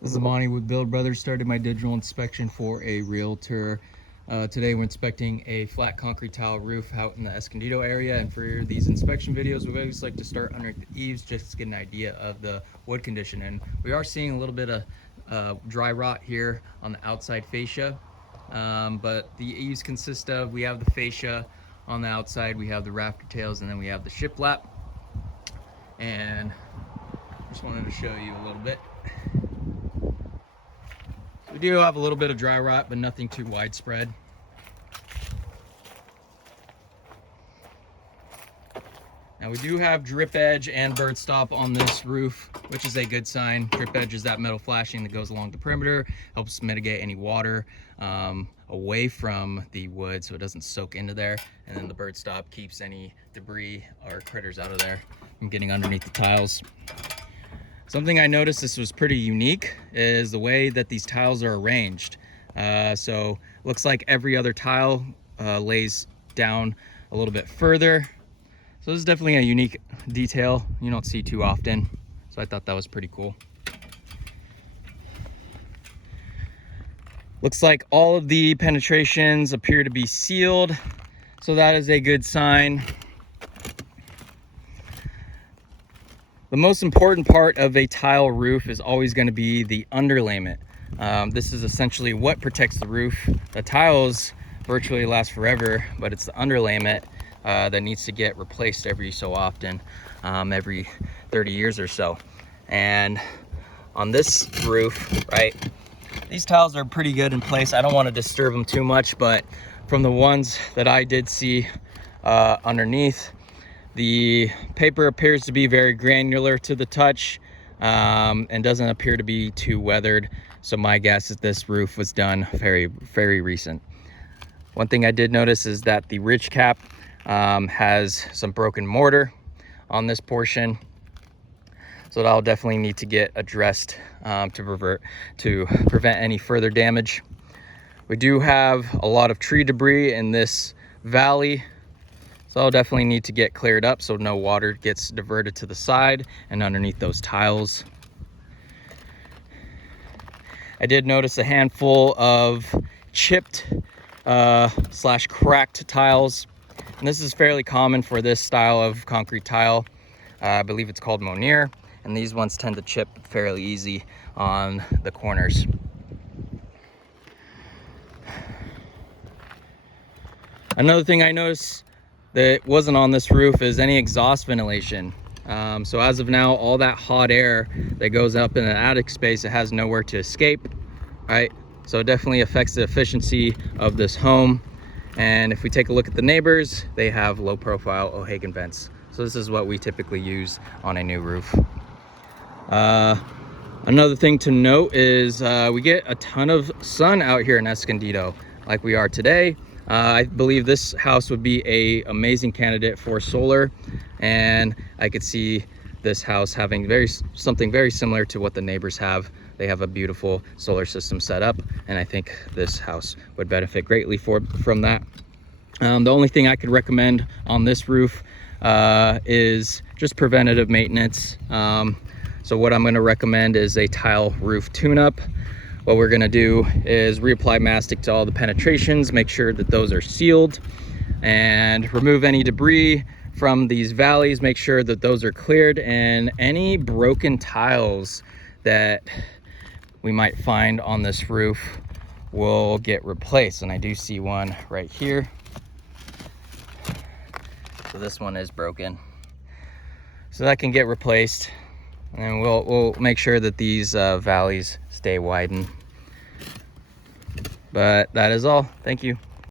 This is Monty with Build Brothers. Started my digital inspection for a realtor. Today we're inspecting a flat concrete tile roof out in the Escondido area, and for these inspection videos we always like to start underneath the eaves just to get an idea of the wood condition. And we are seeing a little bit of dry rot here on the outside fascia, but the eaves consist of, we have the fascia on the outside, we have the rafter tails, and then we have the shiplap. And just wanted to show you a little bit. We do have a little bit of dry rot, but nothing too widespread. Now we do have drip edge and bird stop on this roof, which is a good sign. Drip edge is that metal flashing that goes along the perimeter, helps mitigate any water away from the wood so it doesn't soak into there. And then the bird stop keeps any debris or critters out of there from getting underneath the tiles. Something I noticed this was pretty unique is the way that these tiles are arranged. So looks like every other tile lays down a little bit further. So this is definitely a unique detail you don't see too often. So I thought that was pretty cool. Looks like all of the penetrations appear to be sealed. So that is a good sign. The most important part of a tile roof is always going to be the underlayment. This is essentially what protects the roof. The tiles virtually last forever, but it's the underlayment that needs to get replaced every so often, every 30 years or so. And on this roof, right, these tiles are pretty good in place. I don't want to disturb them too much, but from the ones that I did see underneath, the paper appears to be very granular to the touch and doesn't appear to be too weathered. So my guess is this roof was done very recent. One thing I did notice is that the ridge cap has some broken mortar on this portion. So that'll definitely need to get addressed to prevent any further damage. We do have a lot of tree debris in this valley. So I'll definitely need to get cleared up so no water gets diverted to the side and underneath those tiles. I did notice a handful of chipped slash cracked tiles. And this is fairly common for this style of concrete tile. I believe it's called Monier. And these ones tend to chip fairly easy on the corners. Another thing I noticed that wasn't on this roof is any exhaust ventilation. So as of now, all that hot air that goes up in the attic space, it has nowhere to escape, right? So it definitely affects the efficiency of this home. And if we take a look at the neighbors, they have low profile O'Hagan vents. So this is what we typically use on a new roof. Another thing to note is we get a ton of sun out here in Escondido like we are today. I believe this house would be an amazing candidate for solar, and I could see this house having something very similar to what the neighbors have. They have a beautiful solar system set up, and I think this house would benefit greatly from that. The only thing I could recommend on this roof is just preventative maintenance. So what I'm going to recommend is a tile roof tune-up. What we're going to do is reapply mastic to all the penetrations, make sure that those are sealed, and remove any debris from these valleys, make sure that those are cleared, and any broken tiles that we might find on this roof will get replaced. And I do see one right here. So this one is broken. So that can get replaced, and we'll make sure that these valleys stay widened. But that is all. Thank you.